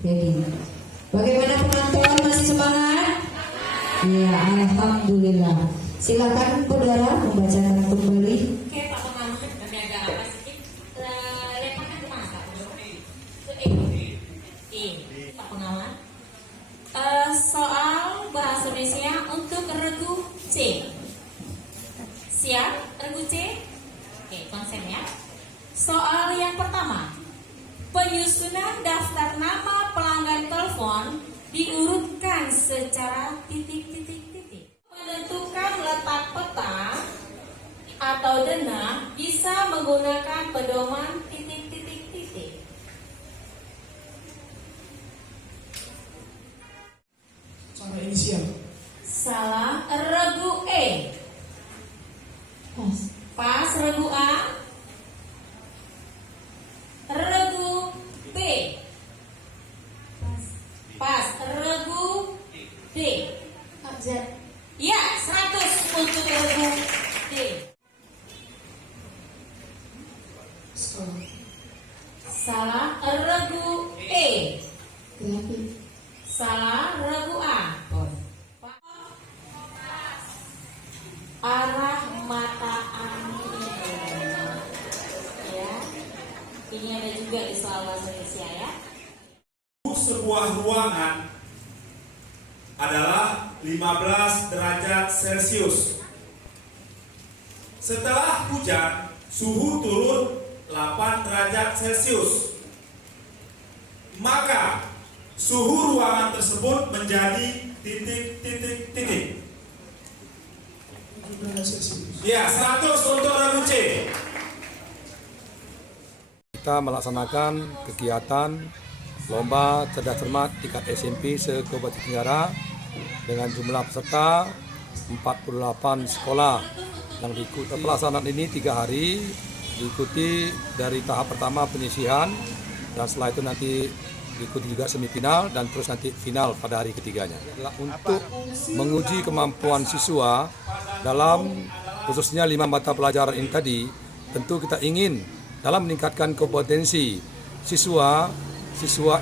Jadi, bagaimana penonton, masih semangat? Iya, alhamdulillah. Silakan saudara membacakan kembali. Oke, Pak Pengamat, kami agak apa sedikit lemparkan ke mana Pak? Pak Pengamat. Soal bahasa Indonesia untuk regu C. Siap, regu C? Oke, konsennya. Soal yang pertama, penyusunan daftar nama pelanggan telepon diurutkan secara titik-titik-titik. Menentukan letak peta atau denah bisa menggunakan pedoman titik-titik-titik. Cara inisial. Salah, regu E. Pas, regu A. Regu B. Pas, regu D. Ya, 100 untuk regu D. Salah, regu E. Salah, regu A. Arah mata angin. Ya. Ini ada juga di soal bahasa Indonesia ya. Sebuah ruangan adalah 15 derajat Celcius. Setelah hujan, suhu turun 8 derajat Celcius. Maka suhu ruangan tersebut menjadi titik-titik-titik. Ya, 100 untuk regu C. Kita melaksanakan kegiatan lomba cerdas cermat tingkat SMP se-Kabupaten Tenggara dengan jumlah peserta 48 sekolah yang diikuti. Pelaksanaan ini 3 hari, diikuti dari tahap pertama penyisihan dan setelah itu nanti diikuti juga semifinal dan terus nanti final pada hari ketiganya. Untuk menguji kemampuan siswa dalam khususnya 5 mata pelajaran ini tadi, tentu kita ingin dalam meningkatkan kompetensi siswa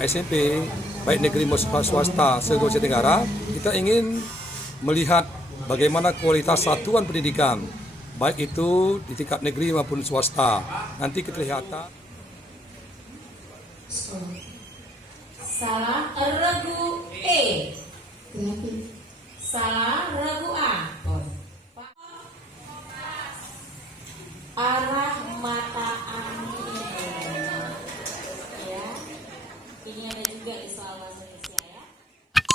SMP baik negeri maupun swasta se-Sulawesi Tenggara, kita ingin melihat bagaimana kualitas satuan pendidikan baik itu di tingkat negeri maupun swasta. Nanti kita lihat. Salah, regu E. Salah, regu A. Arah mata angin. Ya. Ini ada juga di soal bahasa